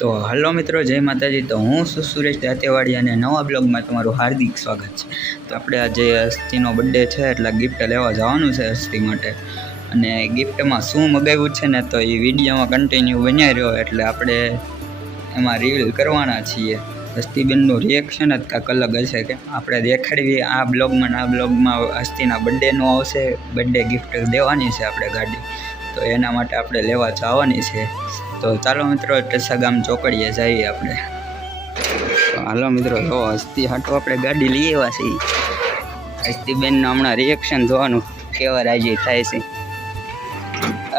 તો હલો મિત્રો, જય માતાજી। તો હું છું સુરેશ દાંતેવાડી અને નવા બ્લોગમાં તમારું હાર્દિક સ્વાગત છે। તો આપણે આજે હસ્તીનો બર્થડે છે એટલે ગિફ્ટ લેવા જવાનું છે હસ્તી માટે। અને ગિફ્ટમાં શું મગાવ્યું છે ને તો એ વિડીયોમાં કન્ટિન્યુ બન્યા રહ્યો, એટલે આપણે એમાં રિવીલ કરવાના છીએ। હસ્તીબેનનું રિએક્શન જ કાંઈક અલગ હશે કે આપણે દેખાડવી આ બ્લોગમાં હસ્તીના બર્થડેનો આવશે, બર્થડે ગિફ્ટ દેવાની છે આપણે ગાડી, તો એના માટે આપણે લેવા જવાની છે। તો ચાલો મિત્રો, ટેસા ગામ ચોકડીએ જઈએ આપણે। તો હાલો મિત્રો, જો હસ્તી હાટો આપણે ગાડી લઈ આવ્યા છીએ। હસ્તીબેનનું હમણાં રિએક્શન જોવાનું કેવા રાજી થાય છે।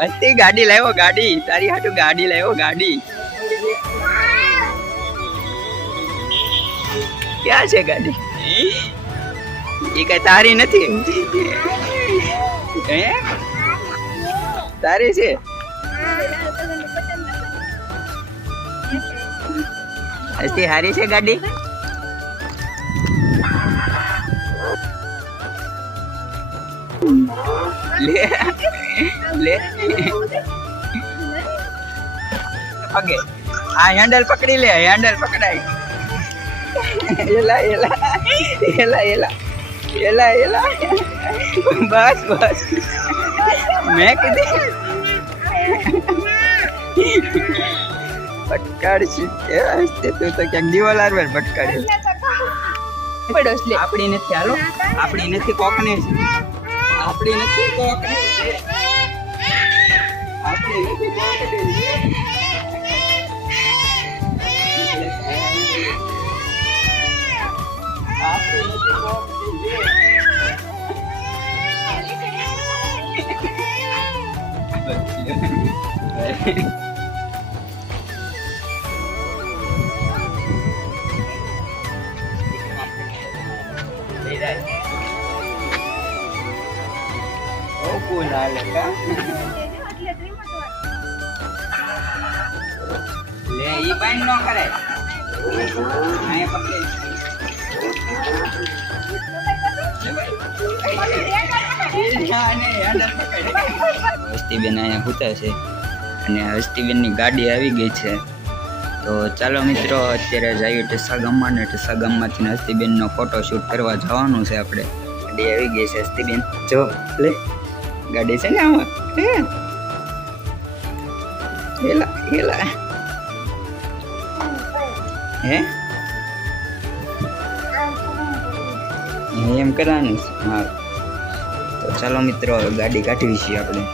હસ્તી ગાડી લાવ્યો, ગાડી તારી હાટું ગાડી લાવ્યો, ગાડી ક્યાં છે ગાડી? એ કઈ તારી નથી હે? તારી છે? હસ્તી હારી છે ગાડી? લે લે ઓકે, આ હેન્ડલ પકડી લે, હેન્ડલ પકડાય। એલા એલા એલા એલા એલા એલા બસ બસ, મેં કીધી પટકાડ છે તું તો ક્યાંક દિવાલ આરવાર પટકાડે। આપણી નથી, હાલો આપણી નથી, કોકની છે, આપણી નથી, કોકની છે, આપણી નથી, કોકની છે। લે ઈ બાઈન ન કરે, આય પકડે હસ્તીબેન અહીંયા પૂતા છે અને હસ્તીબેનની ગાડી આવી ગઈ છે। તો ચાલો મિત્રો, અત્યારે જઈએ ટેસા ગામમાં ને ટેસા ગામમાંથી હસ્તીબેનનો ફોટોશૂટ કરવા જવાનું છે આપણે। ગાડી આવી ગઈ છે હસ્તીબેન, જો લે ગાડી છે ને આમાં, હેલા હેલા હે એમ કરવાનું છે? હા, તો ચાલો મિત્રો, ગાડી કાઢવી છીએ આપણે।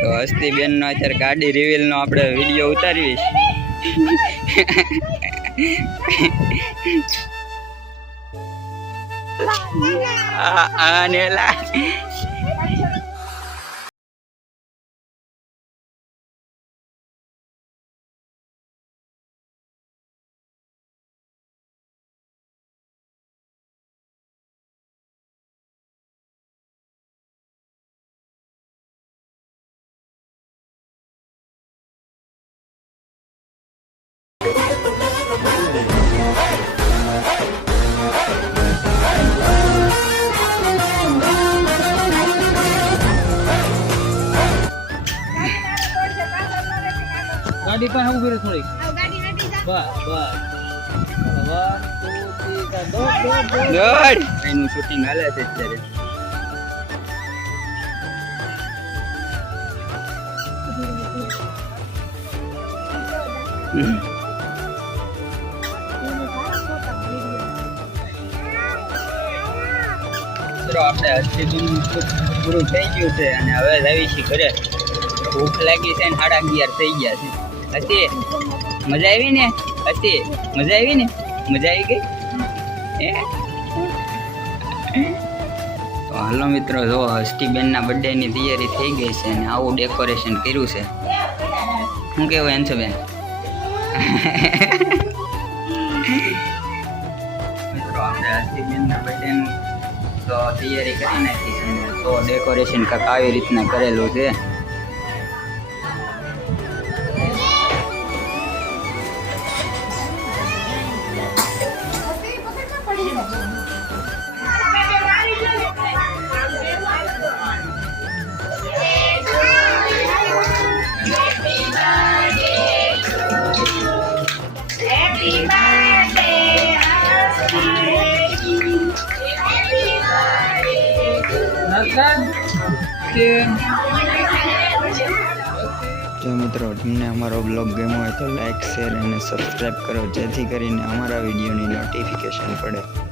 તો હસ્તીબેન નો અત્યારે ગાડી રિવીલ નો આપણે વિડીયો ઉતારવી છે। ગાડી પણ ઉભી રહે થોડી, બસ બસ, 1 2 3 દોડ એનું શૂટિંગ હાલે છે અત્યારે। આપણે હસ્તીબેન પૂરું થઈ ગયું છે અને હવે આવી છીએ ઘરે। ભૂખ લાગી છે ને 11:30 થઈ ગયા છે। હસ્તી મજા આવી ને? હસ્તી મજા આવી ને? મજા આવી ગઈ હે? તો હાલો મિત્રો, જો હસ્તીબેનના બર્થડેની તૈયારી થઈ ગઈ છે અને આવું ડેકોરેશન કર્યું છે। શું કહેવાય અંશુબેન? મિત્રો આપણે હાર્દિકબેનના બર્થડેનું તો તૈયારી કરી નાખી છે તો ડેકોરેશન કાંક આવી રીતના કરેલું છે. જો મિત્રો તમને અમારો બ્લોગ ગમ્યો હોય તો લાઈક શેર અને સબસ્ક્રાઈબ કરો જેથી કરીને અમારા વિડીયોની નોટિફિકેશન પડે.